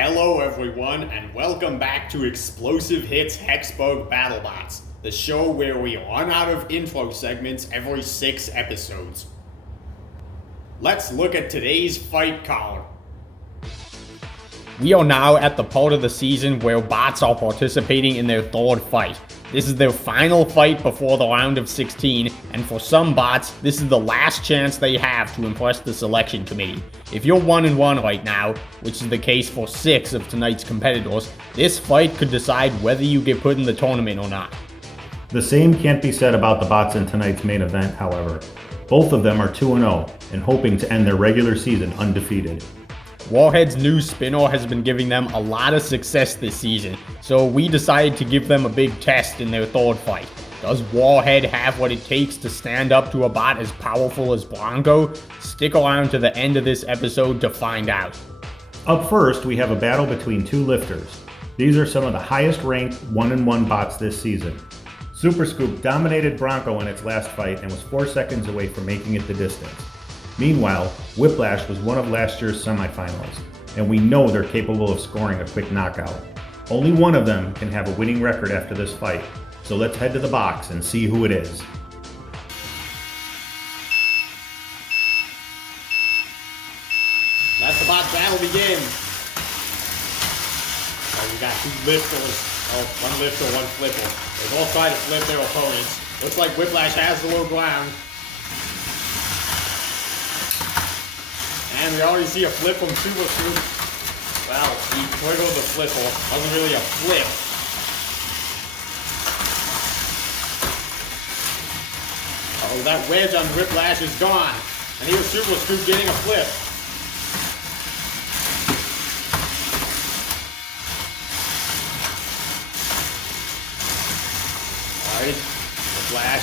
Hello everyone, and welcome back to Explosive Hits Hexbug Battlebots, the show where we run out of intro segments every 6 episodes. Let's look at today's fight card. We are now at the part of the season where bots are participating in their third fight. This is their final fight before the round of 16, and for some bots, this is the last chance they have to impress the selection committee. If you're 1-1 right now, which is the case for 6 of tonight's competitors, this fight could decide whether you get put in the tournament or not. The same can't be said about the bots in tonight's main event, however. Both of them are 2-0 and hoping to end their regular season undefeated. Warhead's new spinner has been giving them a lot of success this season, so we decided to give them a big test in their third fight. Does Warhead have what it takes to stand up to a bot as powerful as Bronco? Stick around to the end of this episode to find out. Up first, we have a battle between two lifters. These are some of the highest ranked 1-1 bots this season. Superscoop dominated Bronco in its last fight and was 4 seconds away from making it the distance. Meanwhile, Whiplash was one of last year's semifinalists, and we know they're capable of scoring a quick knockout. Only one of them can have a winning record after this fight, so let's head to the box and see who it is. Let the bot battle begin. Oh, we got 2 lifters. Oh, 1 lifter, 1 flipper. They both try to flip their opponents. Looks like Whiplash has the low ground. And we already see a flip from Superscoop. Well, he triggered the flipper. Wasn't really a flip. Oh, that wedge on Whiplash is gone. And here's Superscoop getting a flip. Alright, Whiplash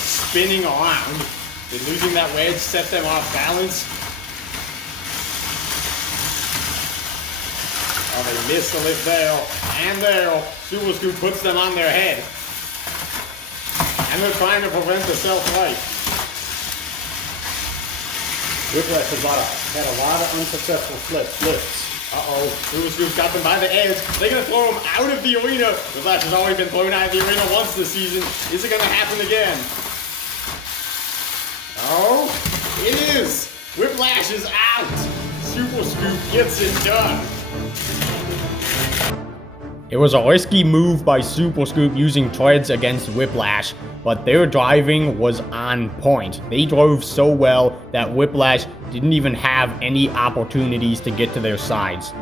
spinning around. Did losing that wedge set them off balance? Oh, they missed the lift there, and there. Superscoop puts them on their head. And they're trying to prevent the self-light. Whiplash had a lot of unsuccessful flips. Uh-oh, Superscoop's got them by the edge. They're going to throw him out of the arena. Whiplash has already been thrown out of the arena once this season. Is it going to happen again? Oh, it is! Whiplash is out! Superscoop gets it done. It was a risky move by Superscoop using treads against Whiplash, but their driving was on point. They drove so well that Whiplash didn't even have any opportunities to get to their sides.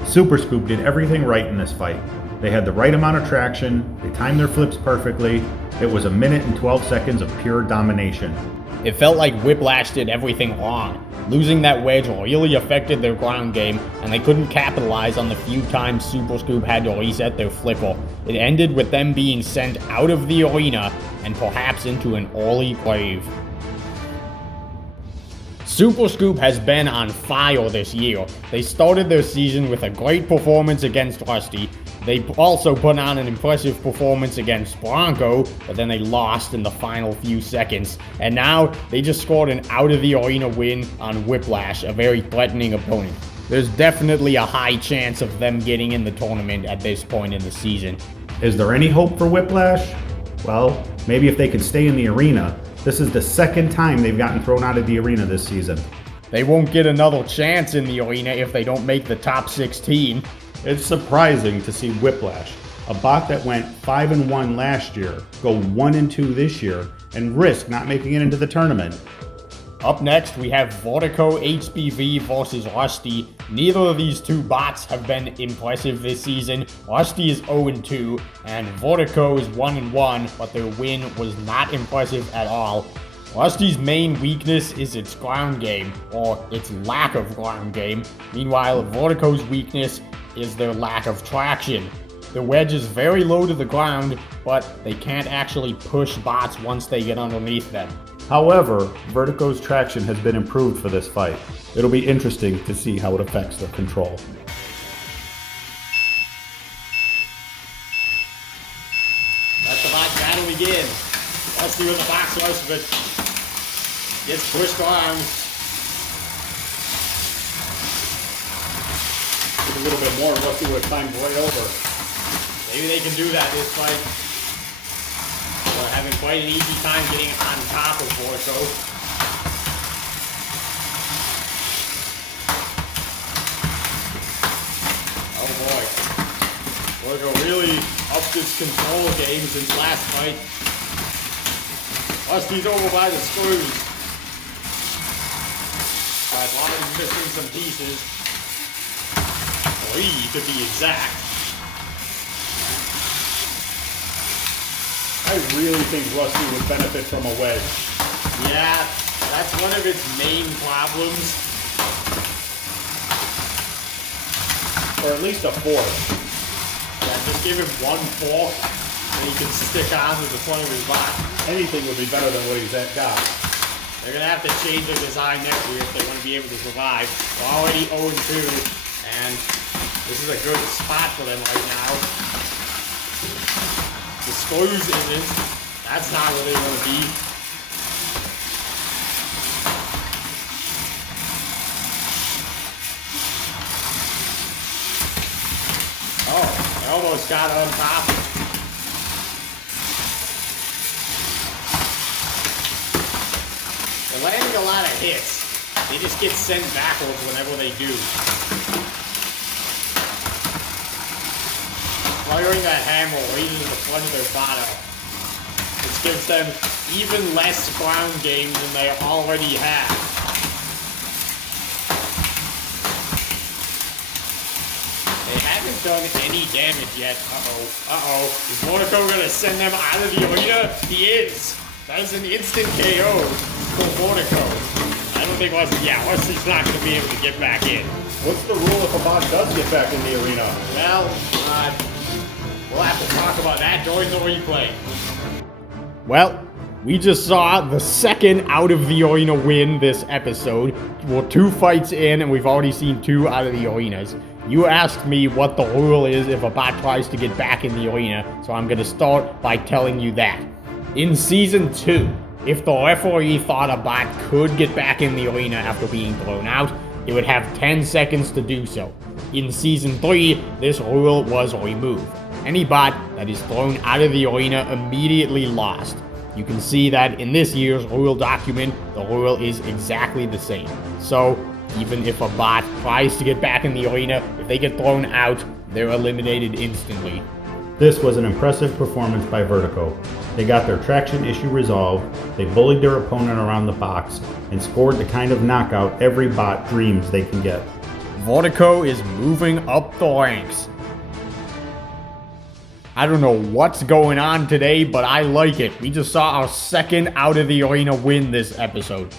Superscoop did everything right in this fight. They had the right amount of traction, they timed their flips perfectly. It was 1 minute and 12 seconds of pure domination. It felt like Whiplash did everything wrong. Losing that wedge really affected their ground game, and they couldn't capitalize on the few times Superscoop had to reset their flipper. It ended with them being sent out of the arena and perhaps into an early grave. Superscoop has been on fire this year. They started their season with a great performance against Rusty. They also put on an impressive performance against Bronco, but then they lost in the final few seconds. And now, they just scored an out-of-the-arena win on Whiplash, a very threatening opponent. There's definitely a high chance of them getting in the tournament at this point in the season. Is there any hope for Whiplash? Well, maybe if they can stay in the arena. This is the second time they've gotten thrown out of the arena this season. They won't get another chance in the arena if they don't make the top 16. It's surprising to see Whiplash, a bot that went 5-1 last year, go 1-2 this year, and risk not making it into the tournament. Up next, we have Vertico HBV versus Rusty. Neither of these two bots have been impressive this season. Rusty is 0-2, and Vertico is 1-1, but their win was not impressive at all. Rusty's main weakness is its ground game, or its lack of ground game. Meanwhile, Vertico's weakness is their lack of traction. The wedge is very low to the ground, but they can't actually push bots once they get underneath them. However, Vertico's traction has been improved for this fight. It'll be interesting to see how it affects their control. Let the bot battle begin. Rusty with the box most of it. Gets pushed around. a little bit more, and Rusty would have climbed right over. Maybe they can do that this fight. They're having quite an easy time getting on top of Bronco. Oh boy. Bronco really upped its control game since last fight. Rusty's over by the screws. He's missing some pieces. 3 to be exact. I really think Rusty would benefit from a wedge. Yeah, that's one of its main problems. Or at least a fork. Yeah, just give him one fork and he can stick on to the front of his bot. Anything would be better than what he's got. They're going to have to change their design next year if they want to be able to survive. They're already 0-2, and this is a good spot for them right now. The screws isn't. That's not where they want to be. Oh, they almost got on top. They're landing a lot of hits. They just get sent backwards whenever they do. Firing that hammer right into the front of their bottom. This gives them even less ground game than they already have. They haven't done any damage yet. Uh-oh. Is Bronco gonna send them out of the arena? He is. That is an instant KO for Vertico. I don't think Rusty's not going to be able to get back in. What's the rule if a bot does get back in the arena? Well, we'll have to talk about that during the replay. Well, we just saw the second out of the arena win this episode. We're 2 fights in and we've already seen 2 out of the arenas. You asked me what the rule is if a bot tries to get back in the arena, so I'm going to start by telling you that. In Season 2, if the referee thought a bot could get back in the arena after being thrown out, it would have 10 seconds to do so. In Season 3, this rule was removed. Any bot that is thrown out of the arena immediately lost. You can see that in this year's rule document, the rule is exactly the same. So, even if a bot tries to get back in the arena, if they get thrown out, they're eliminated instantly. This was an impressive performance by Vertico. They got their traction issue resolved, they bullied their opponent around the box, and scored the kind of knockout every bot dreams they can get. Vertico is moving up the ranks. I don't know what's going on today, but I like it. We just saw our second out of the arena win this episode.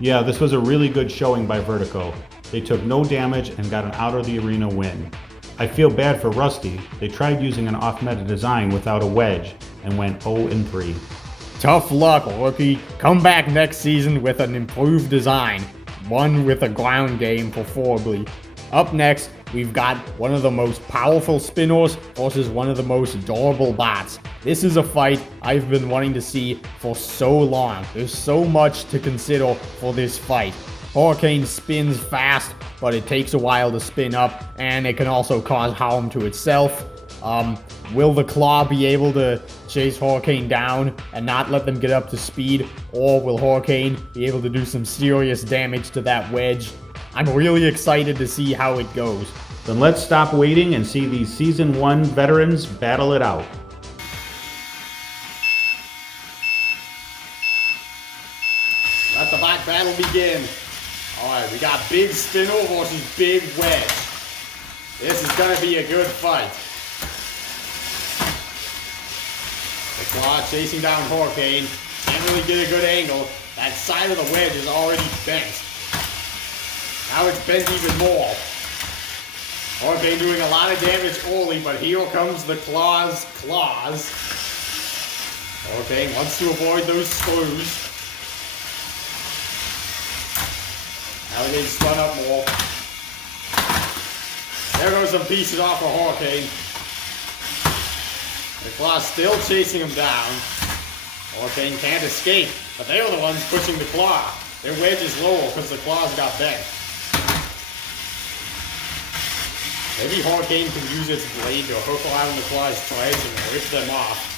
Yeah, this was a really good showing by Vertico. They took no damage and got an out of the arena win. I feel bad for Rusty. They tried using an off-meta design without a wedge and went 0-3. Tough luck, rookie. Come back next season with an improved design. One with a ground game, preferably. Up next, we've got one of the most powerful spinners versus one of the most durable bots. This is a fight I've been wanting to see for so long. There's so much to consider for this fight. Hurricane spins fast, but it takes a while to spin up, and it can also cause harm to itself. Will the Claw be able to chase Hurricane down and not let them get up to speed? Or will Hurricane be able to do some serious damage to that wedge? I'm really excited to see how it goes. Then let's stop waiting and see these Season 1 veterans battle it out. Let the bot battle begin. Alright, we got Big Spinner versus Big Wedge. This is going to be a good fight. The Claw chasing down Hurricane. Can't really get a good angle. That side of the wedge is already bent. Now it's bent even more. Hurricane doing a lot of damage early, but here comes the claws. Hurricane wants to avoid those screws. Now we're getting spun up more. There goes some pieces off of Hurricane. The Claw's still chasing him down. Hurricane can't escape, but they are the ones pushing the Claw. Their wedge is lower because the Claws got bent. Maybe Hurricane can use its blade to hook around the claw's threads and rip them off.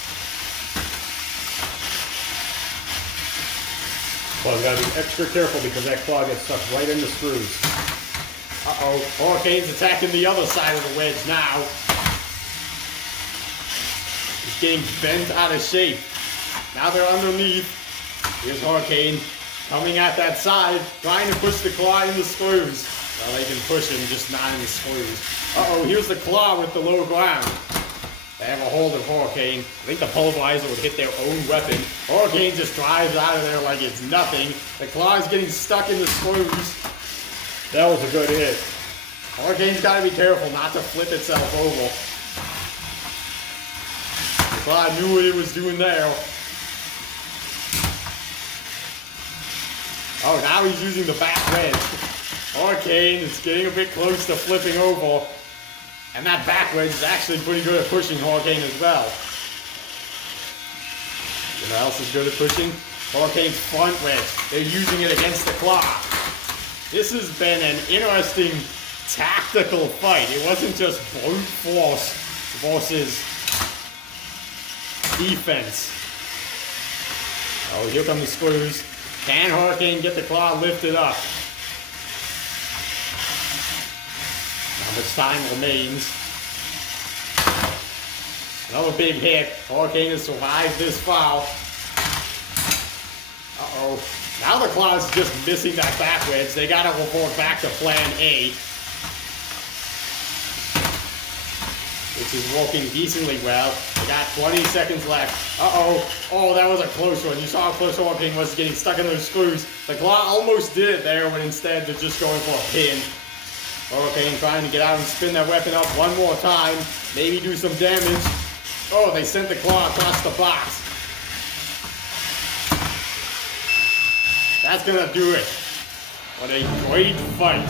Well, you gotta be extra careful because that claw gets stuck right in the screws. Uh-oh, Hurricane's attacking the other side of the wedge now. He's getting bent out of shape. Now they're underneath. Here's Hurricane coming at that side, trying to push the claw in the screws. Well, they can push him, just not in the screws. Uh-oh, here's the claw with the low ground. They have a hold of Hurricane. I think the pulverizer would hit their own weapon. Hurricane just drives out of there like it's nothing. The claw is getting stuck in the screws. That was a good hit. Hurricane's got to be careful not to flip itself over. The claw knew what it was doing there. Oh, now he's using the back wedge. Hurricane is getting a bit close to flipping over. And that back wedge is actually pretty good at pushing Hurricane as well. You know what else is good at pushing? Hurricane's front wedge. They're using it against the claw. This has been an interesting tactical fight. It wasn't just brute force versus defense. Oh, here come the screws. Can Hurricane get the claw lifted up? How much time remains? Another big hit. Hurricane has survived this foul. Uh-oh. Now the claw's just missing that back wedge. They gotta report back to plan A. Which is working decently well. They got 20 seconds left. Uh-oh. Oh, that was a close one. You saw how close Hurricane was getting stuck in those screws. The claw almost did it there, but instead they're just going for a pin. Hurricane trying to get out and spin that weapon up one more time. Maybe do some damage. Oh, they sent the claw across the box. That's gonna do it. What a great fight.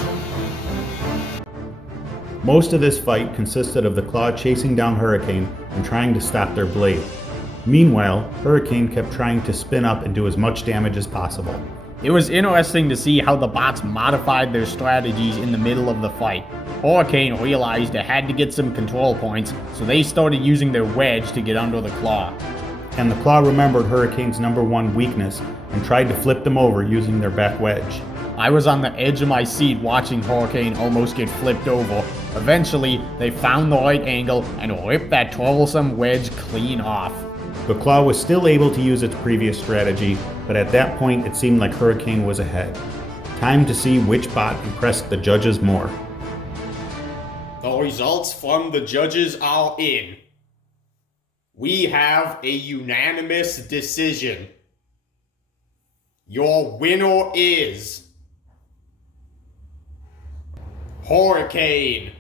Most of this fight consisted of the claw chasing down Hurricane and trying to stop their blade. Meanwhile, Hurricane kept trying to spin up and do as much damage as possible. It was interesting to see how the bots modified their strategies in the middle of the fight. Hurricane realized it had to get some control points, so they started using their wedge to get under the claw. And the claw remembered Hurricane's #1 weakness and tried to flip them over using their back wedge. I was on the edge of my seat watching Hurricane almost get flipped over. Eventually, they found the right angle and ripped that troublesome wedge clean off. The claw was still able to use its previous strategy, but at that point it seemed like Hurricane was ahead. Time to see which bot impressed the judges more. The results from the judges are in. We have a unanimous decision. Your winner is Hurricane.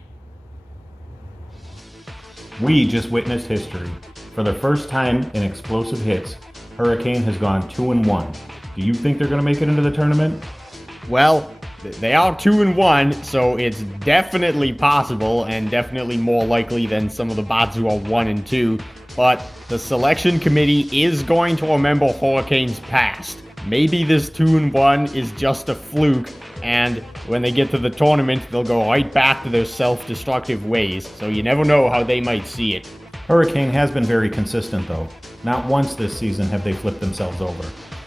We just witnessed history. For the first time in explosive hits, Hurricane has gone 2-1. Do you think they're going to make it into the tournament? Well, they are 2-1, so it's definitely possible and definitely more likely than some of the bots who are 1-2. But the selection committee is going to remember Hurricane's past. Maybe this 2-1 is just a fluke, and when they get to the tournament, they'll go right back to their self-destructive ways. So you never know how they might see it. Hurricane has been very consistent though. Not once this season have they flipped themselves over.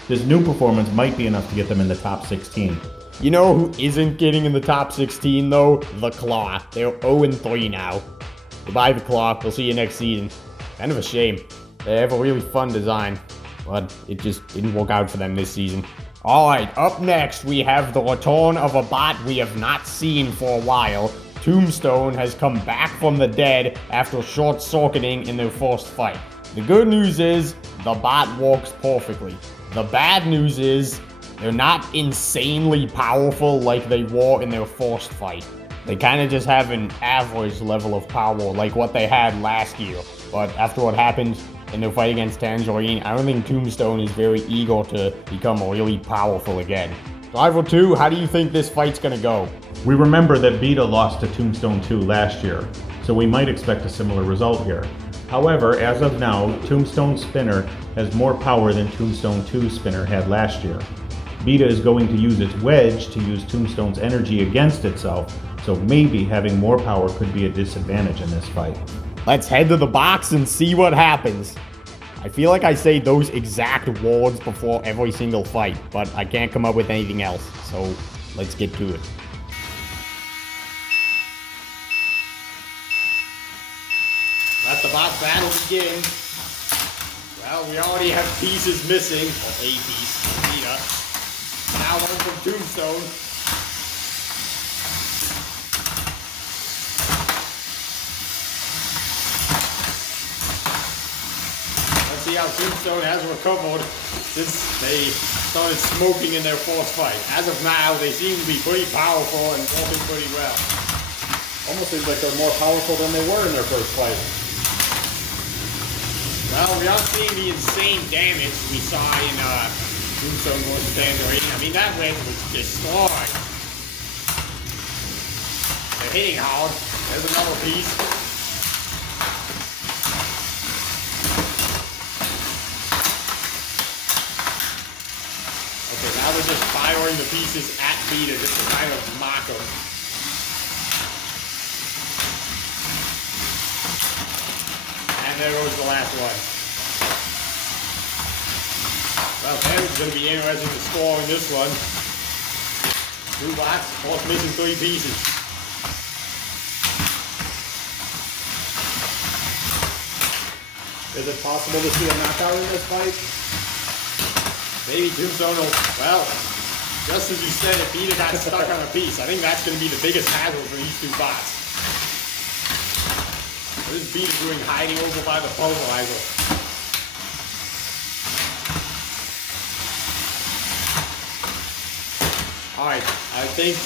This new performance might be enough to get them in the top 16. You know who isn't getting in the top 16 though? The Claw. They're 0-3 now. Goodbye, the Claw. We'll see you next season. Kind of a shame. They have a really fun design, but it just didn't work out for them this season. Alright, up next we have the return of a bot we have not seen for a while. Tombstone has come back from the dead after short-circuiting in their first fight. The good news is, the bot works perfectly. The bad news is, they're not insanely powerful like they were in their first fight. They kind of just have an average level of power like what they had last year. But after what happened in their fight against Tangerine, I don't think Tombstone is very eager to become really powerful again. Driver 2, how do you think this fight's gonna go? We remember that Beta lost to Tombstone 2 last year, so we might expect a similar result here. However, as of now, Tombstone Spinner has more power than Tombstone 2 Spinner had last year. Beta is going to use its wedge to use Tombstone's energy against itself, so maybe having more power could be a disadvantage in this fight. Let's head to the box and see what happens. I feel like I say those exact words before every single fight, but I can't come up with anything else, so let's get to it. Let the box battle begin. Well, we already have pieces missing. Well, a piece. Vita. Now one from Tombstone. Let's see how Tombstone has recovered since they started smoking in their first fight. As of now, they seem to be pretty powerful and working pretty well. Almost seems like they're more powerful than they were in their first fight. Well, we aren't seeing the insane damage we saw in Tombstone vs. Tangerine. I mean, that wedge was destroyed. They're hitting hard. There's another piece. Okay, now they're just firing the pieces at Vita just to kind of mock him. And there goes the last one. Well, it's going to be interesting to score in this one. 2 bots, both missing 3 pieces. Is it possible to see a knockout in this fight? Maybe Tombstone will, well, just as you said, if Vita got stuck on a piece, I think that's going to be the biggest hazard for these 2 bots. What is Vita doing hiding over by the pulverizer? Alright, I think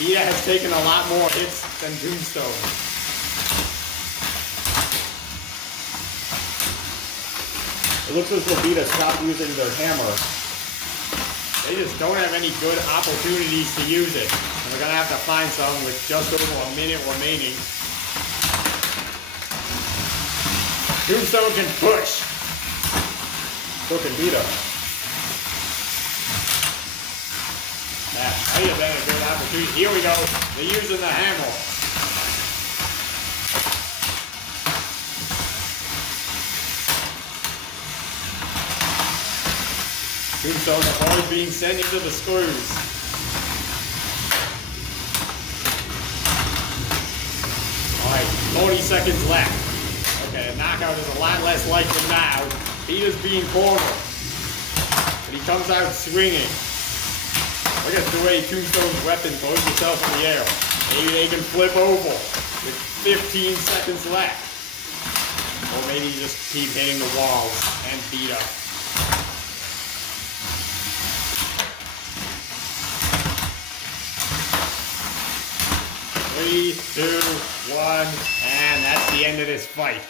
Vita has taken a lot more hits than Tombstone. It looks as though Vita stopped using their hammer. They just don't have any good opportunities to use it. And we're going to have to find some with just over a minute remaining. Tombstone can push. So can Vita. That might have been a good opportunity. Here we go. They're using the hammer. Tombstone are always being sent into the screws. Alright, 40 seconds left. Okay, a knockout is a lot less likely now. Vita's being cornered. But he comes out swinging. Look at the way Tombstone's weapon throws itself in the air. Maybe they can flip over with 15 seconds left. Or maybe just keep hitting the walls and beat up. Three, 2, 1, and that's the end of this fight.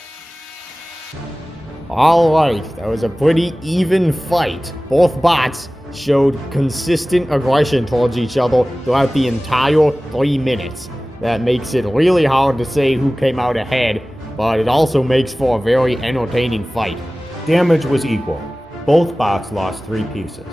Alright, that was a pretty even fight. Both bots showed consistent aggression towards each other throughout the entire 3 minutes. That makes it really hard to say who came out ahead, but it also makes for a very entertaining fight. Damage was equal. Both bots lost 3 pieces.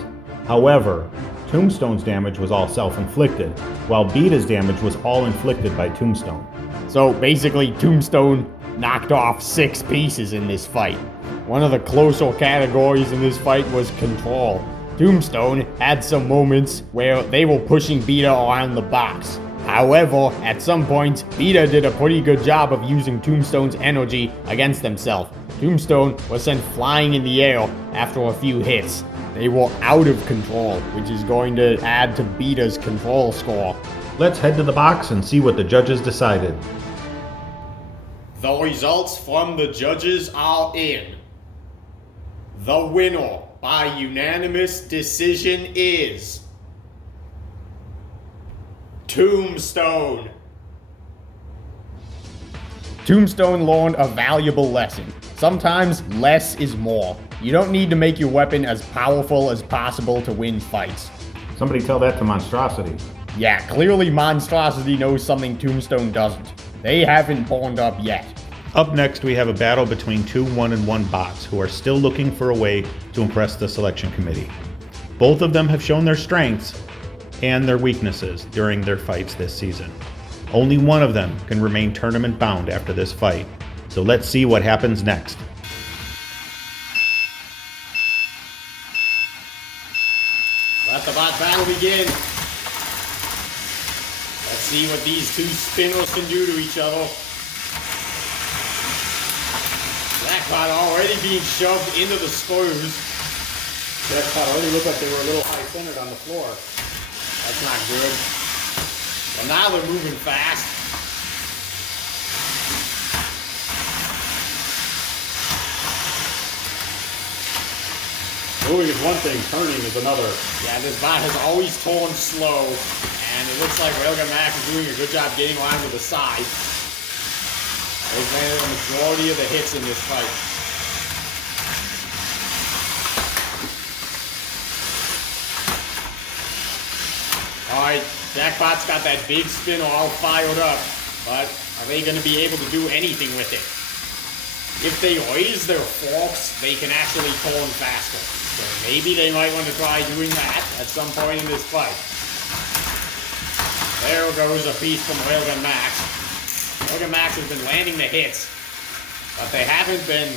However, Tombstone's damage was all self-inflicted, while Vita's damage was all inflicted by Tombstone. So basically, Tombstone knocked off 6 pieces in this fight. One of the closer categories in this fight was control. Tombstone had some moments where they were pushing Vita around the box. However, at some points, Vita did a pretty good job of using Tombstone's energy against themselves. Tombstone was sent flying in the air after a few hits. They were out of control, which is going to add to Vita's control score. Let's head to the box and see what the judges decided. The results from the judges are in. The winner by unanimous decision is Tombstone. Tombstone learned a valuable lesson. Sometimes less is more. You don't need to make your weapon as powerful as possible to win fights. Somebody tell that to Monstrosity. Yeah, clearly Monstrosity knows something Tombstone doesn't. They haven't burned up yet. Up next, we have a battle between 2 1-1 bots who are still looking for a way to impress the selection committee. Both of them have shown their strengths, and their weaknesses during their fights this season. Only one of them can remain tournament bound after this fight, so let's see what happens next. Let the bot battle begin. Let's see what these two spinners can do to each other. Jackpot already being shoved into the screws. Jackpot already looked like they were a little high-centered on the floor. That's not good. Well, now they're moving fast. Moving is one thing, turning is another. Yeah, this bot has always torn slow, and it looks like Railgun Max is doing a good job getting around to the side. They've landed a majority of the hits in this fight. Alright, Jackpot's got that big spinner all fired up, but are they going to be able to do anything with it? If they raise their forks, they can actually turn faster. So maybe they might want to try doing that at some point in this fight. There goes a piece from Railgun Max. Railgun Max has been landing the hits, but they haven't been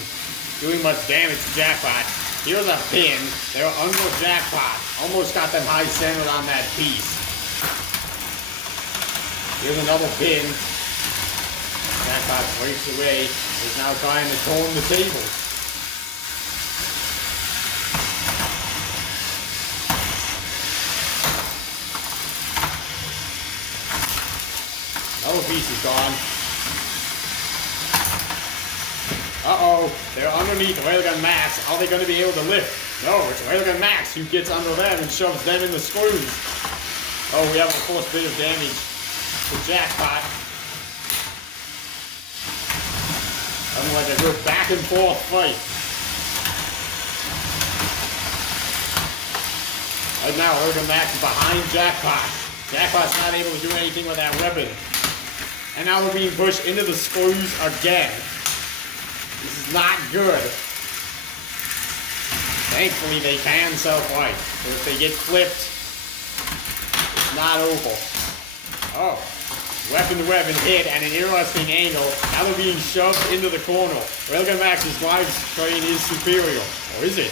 doing much damage to Jackpot. Here's a pin. They're under Jackpot. Almost got them high-centered on that piece. Here's another pin. Jackpot breaks away. He's now trying to turn the table. Another piece is gone. Uh-oh, they're underneath Railgun Max. Are they going to be able to lift? No, it's Railgun Max who gets under them and shoves them in the screws. Oh, we have a first bit of damage to Jackpot. Looking like a good back and forth fight. Right now, Railgun Max is behind Jackpot. Jackpot's not able to do anything with that weapon. And now we're being pushed into the screws again. This is not good. Thankfully, they can self-wipe. So if they get flipped, it's not over. Oh. Weapon-to-weapon hit at an interesting angle. Now they're being shoved into the corner. Railgun Max's drive train is superior. Or is it?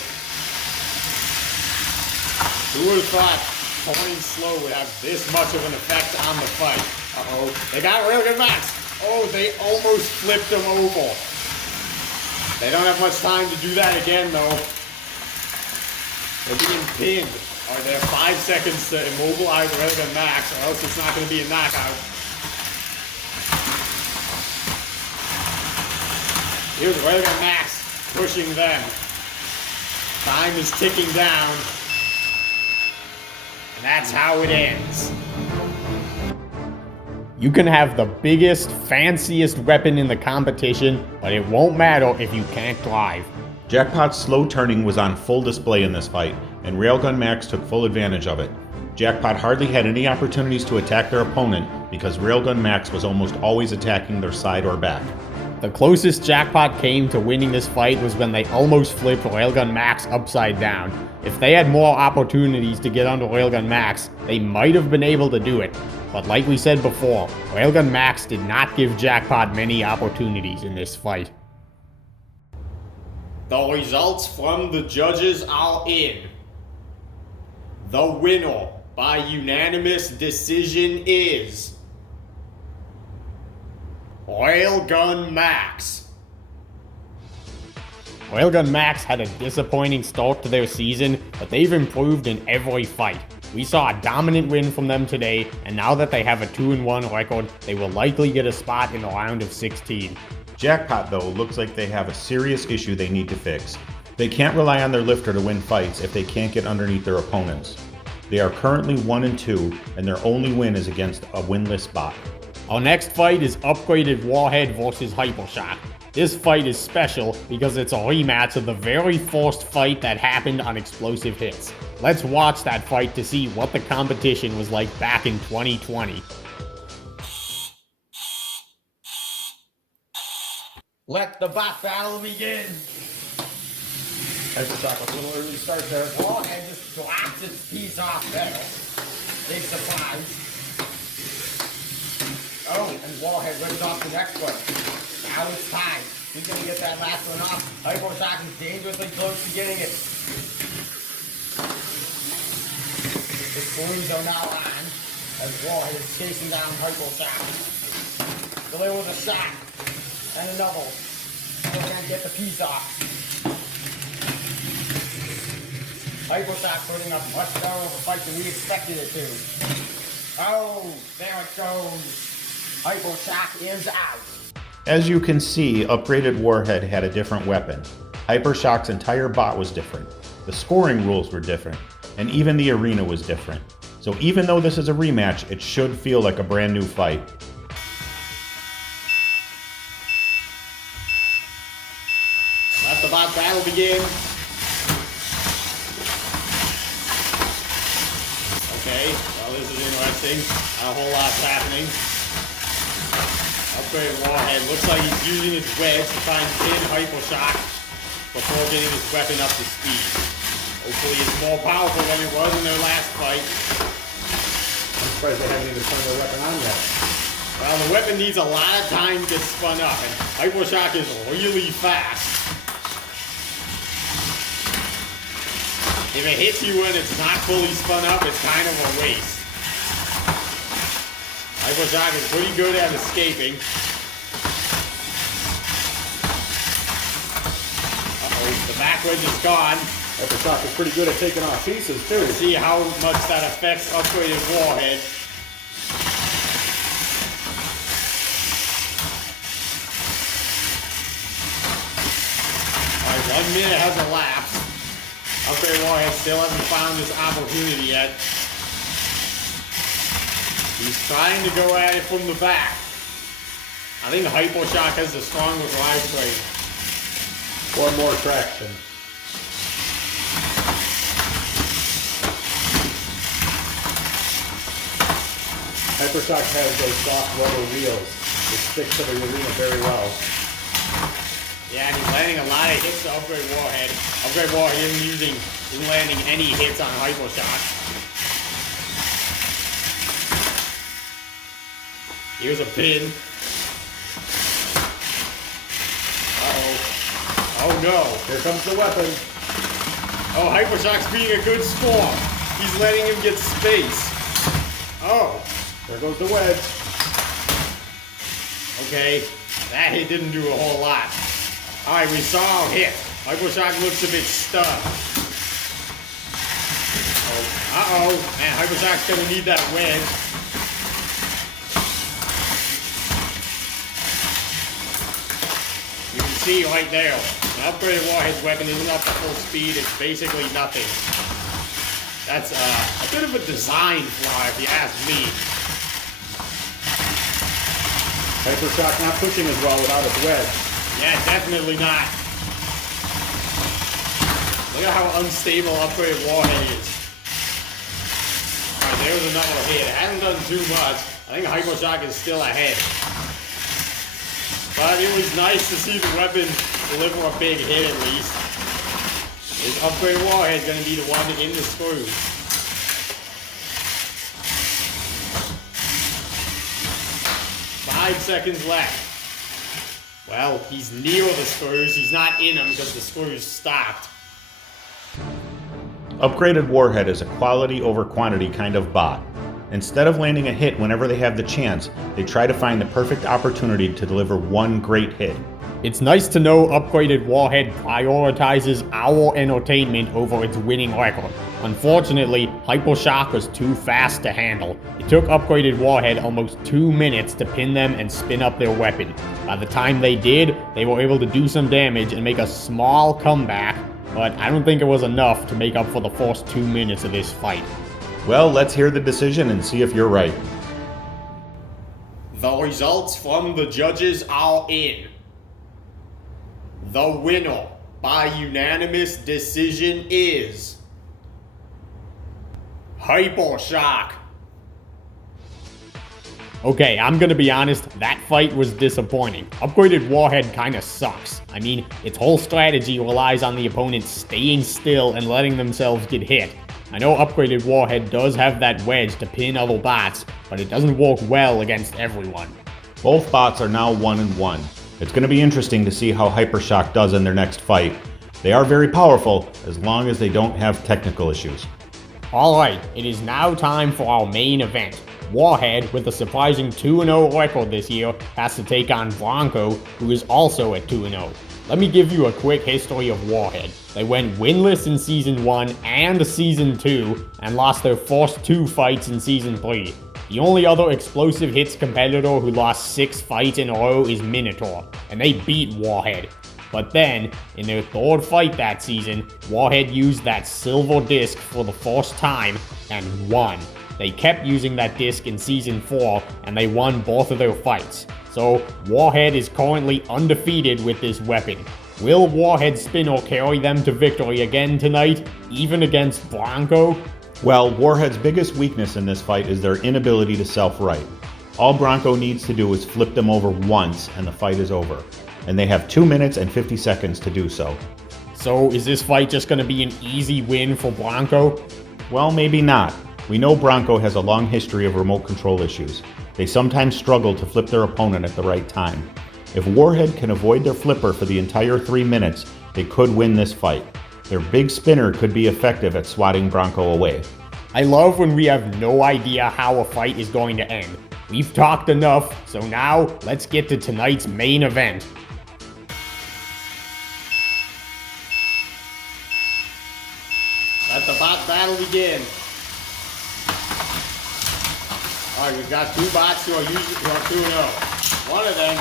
Who would have thought turning slow would have this much of an effect on the fight? Uh-oh. They got Railgun Max. Oh, they almost flipped him over. They don't have much time to do that again, though. They're being pinned. Or they have 5 seconds to immobilize Railgun Max, or else it's not going to be a knockout. Here's Railgun Max pushing them. Time is ticking down. And that's how it ends. You can have the biggest, fanciest weapon in the competition, but it won't matter if you can't drive. Jackpot's slow turning was on full display in this fight, and Railgun Max took full advantage of it. Jackpot hardly had any opportunities to attack their opponent because Railgun Max was almost always attacking their side or back. The closest Jackpot came to winning this fight was when they almost flipped Railgun Max upside down. If they had more opportunities to get onto Railgun Max, they might have been able to do it. But like we said before, Railgun Max did not give Jackpot many opportunities in this fight. The results from the judges are in. The winner by unanimous decision is Railgun Max. Railgun Max had a disappointing start to their season, but they've improved in every fight. We saw a dominant win from them today, and now that they have a 2-1 record, they will likely get a spot in the round of 16. Jackpot, though, looks like they have a serious issue they need to fix. They can't rely on their lifter to win fights if they can't get underneath their opponents. They are currently 1-2, and their only win is against a winless bot. Our next fight is upgraded Warhead versus Hypershock. This fight is special because it's a rematch of the very first fight that happened on Explosive Hits. Let's watch that fight to see what the competition was like back in 2020. Let the bot battle begin! Hypershock with a little early start there. Warhead just drops its piece off there. Big surprise. Oh, and Warhead rips off the next one. Now it's time. He's gonna get that last one off. Hypershock is dangerously close to getting it. The screws are now on as Warhead is chasing down Hypershock. Delivers a shot and another. Still can't get the piece off. Hypershock putting up much more of a fight than we expected it to. Oh, there it goes. Hypershock is out. As you can see, upgraded Warhead had a different weapon. Hypershock's entire bot was different. The scoring rules were different, and even the arena was different. So even though this is a rematch, it should feel like a brand new fight. Let the bot battle begin. Okay, well this is interesting. Not a whole lot's happening. Upgrade Warhead looks like he's using his wedge to try and pin Hypershock before getting his weapon up to speed. Hopefully it's more powerful than it was in their last fight. I'm surprised they haven't even turned their weapon on yet. Well, the weapon needs a lot of time to get spun up, and Hypershock is really fast. If it hits you when it's not fully spun up, it's kind of a waste. Hypershock is pretty good at escaping. Uh-oh, the back wedge is gone. Hypershock is pretty good at taking off pieces, too. Let's see how much that affects upgraded Warhead. Alright, 1 minute has elapsed. Upgrade Warhead still hasn't found this opportunity yet. He's trying to go at it from the back. I think Hypershock has the strongest live trade. Or more traction. Hypershock has those soft rubber wheels that stick to the arena very well. Yeah, and he's landing a lot of hits to Upgrade Warhead. Upgrade Warhead isn't landing any hits on Hypershock. Here's a pin. Uh-oh. Oh no. Here comes the weapon. Oh, Hypershock's being a good sport. He's letting him get space. Oh. There goes the wedge. Okay. That hit didn't do a whole lot. Alright, we saw a hit. Hypershock looks a bit stunned. Oh. Uh-oh. Man, Hypershock's gonna need that wedge. You can see right there, an upgraded Warhead's weapon isn't up to full speed, it's basically nothing. That's a bit of a design flaw if you ask me. Hypershock not pushing as well without his wedge. Yeah, definitely not. Look at how unstable upgraded Warhead is. Alright, there's another hit. It hasn't done too much. I think Hypershock is still ahead. But it was nice to see the weapon deliver a big hit at least. His upgrade Warhead is going to be the one in the screw. Five seconds left. Well, he's near the screws. He's not in them because the screws stopped. Upgraded Warhead is a quality over quantity kind of bot. Instead of landing a hit whenever they have the chance, they try to find the perfect opportunity to deliver one great hit. It's nice to know Upgraded Warhead prioritizes our entertainment over its winning record. Unfortunately, Hypershock was too fast to handle. It took Upgraded Warhead almost 2 minutes to pin them and spin up their weapon. By the time they did, they were able to do some damage and make a small comeback, but I don't think it was enough to make up for the first 2 minutes of this fight. Well, let's hear the decision and see if you're right. The results from the judges are in. The winner by unanimous decision is Hypershock. Okay, I'm gonna be honest, that fight was disappointing. Upgraded Warhead kinda sucks. I mean, its whole strategy relies on the opponent staying still and letting themselves get hit. I know upgraded Warhead does have that wedge to pin other bots, but it doesn't work well against everyone. Both bots are now 1-1. It's going to be interesting to see how Hypershock does in their next fight. They are very powerful as long as they don't have technical issues. Alright, it is now time for our main event. Warhead, with a surprising 2-0 record this year, has to take on Bronco, who is also at 2-0. Let me give you a quick history of Warhead. They went winless in Season 1 and Season 2, and lost their first 2 fights in Season 3. The only other explosive hits competitor who lost 6 fights in a row is Minotaur, and they beat Warhead. But then, in their 3rd fight that season, Warhead used that silver disc for the first time and won. They kept using that disc in Season 4, and they won both of their fights. So, Warhead is currently undefeated with this weapon. Will Warhead's spinner carry them to victory again tonight, even against Bronco? Well, Warhead's biggest weakness in this fight is their inability to self-right. All Bronco needs to do is flip them over once and the fight is over. And they have 2 minutes and 50 seconds to do so. So is this fight just going to be an easy win for Bronco? Well, maybe not. We know Bronco has a long history of remote control issues. They sometimes struggle to flip their opponent at the right time. If Warhead can avoid their flipper for the entire 3 minutes, they could win this fight. Their big spinner could be effective at swatting Bronco away. I love when we have no idea how a fight is going to end. We've talked enough, so now let's get to tonight's main event. Let the bot battle begin. Alright, we've got 2 bots who are 2-0. One of them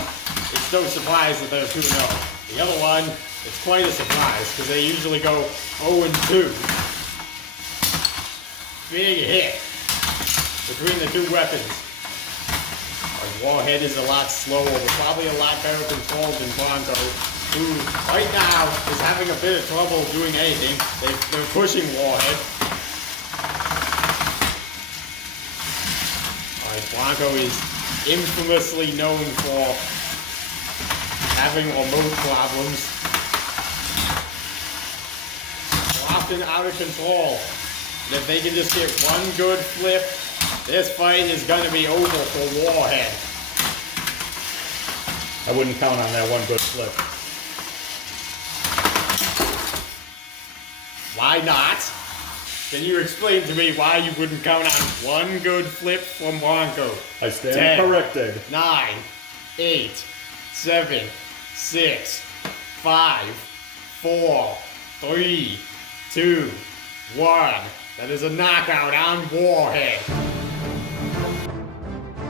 is so surprised that they're 2-0. The other one, it's quite a surprise, because they usually go 0-2. Big hit between the 2 weapons. Our Warhead is a lot slower, but probably a lot better controlled than Bronco, who right now is having a bit of trouble doing anything. They're pushing Warhead. Alright, Bronco is infamously known for having remote problems. They're often out of control. And if they can just get one good flip, this fight is going to be over for Warhead. I wouldn't count on that one good flip. Why not? Can you explain to me why you wouldn't count on one good flip from Bronco? I stand 10, corrected. 9, 8, 7, 6, 5, 4, 3, 2, 1. That is a knockout on Warhead.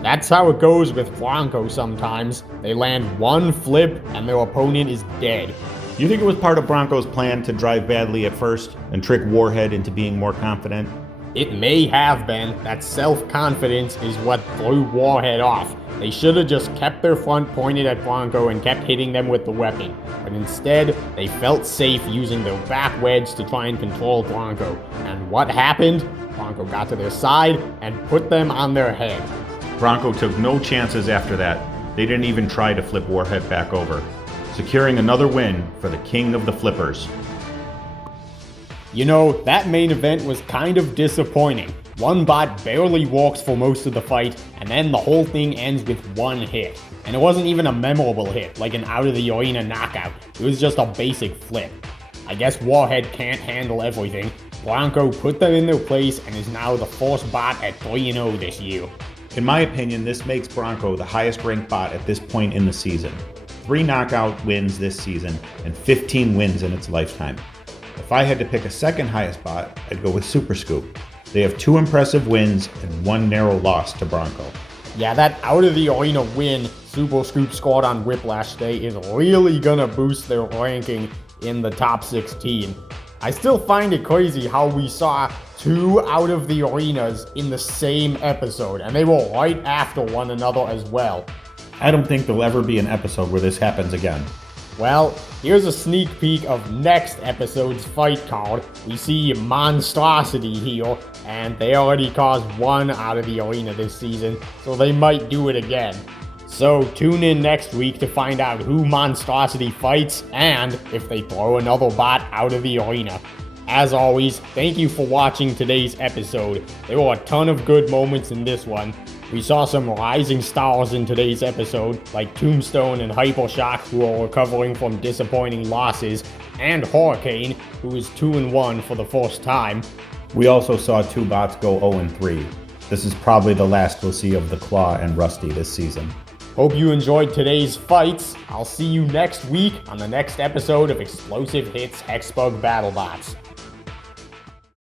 That's how it goes with Bronco sometimes. They land one flip and their opponent is dead. You think it was part of Bronco's plan to drive badly at first and trick Warhead into being more confident? It may have been. That self-confidence is what threw Warhead off. They should have just kept their front pointed at Bronco and kept hitting them with the weapon. But instead, they felt safe using their back wedge to try and control Bronco. And what happened? Bronco got to their side and put them on their head. Bronco took no chances after that. They didn't even try to flip Warhead back over, securing another win for the king of the flippers. You know, that main event was kind of disappointing. One bot barely works for most of the fight, and then the whole thing ends with one hit. And it wasn't even a memorable hit, like an out-of-the-arena knockout. It was just a basic flip. I guess Warhead can't handle everything. Bronco put them in their place and is now the first bot at 3-0 this year. In my opinion, this makes Bronco the highest ranked bot at this point in the season. 3 knockout wins this season and 15 wins in its lifetime. If I had to pick a second highest bot, I'd go with Superscoop. They have 2 impressive wins and 1 narrow loss to Bronco. Yeah, that out-of-the-arena win Superscoop scored on Whiplash Day is really gonna boost their ranking in the top 16. I still find it crazy how we saw 2 out-of-the-arenas in the same episode, and they were right after one another as well. I don't think there'll ever be an episode where this happens again. Well, here's a sneak peek of next episode's fight card. We see Monstrosity here, and they already caused 1 out of the arena this season, so they might do it again. So tune in next week to find out who Monstrosity fights, and if they throw another bot out of the arena. As always, thank you for watching today's episode. There were a ton of good moments in this one. We saw some rising stars in today's episode, like Tombstone and Hypershock, who are recovering from disappointing losses, and Hurricane, who is 2-1 for the first time. We also saw two bots go 0-3. This is probably the last we'll see of the Claw and Rusty this season. Hope you enjoyed today's fights. I'll see you next week on the next episode of Explosive Hits Hexbug Battlebots.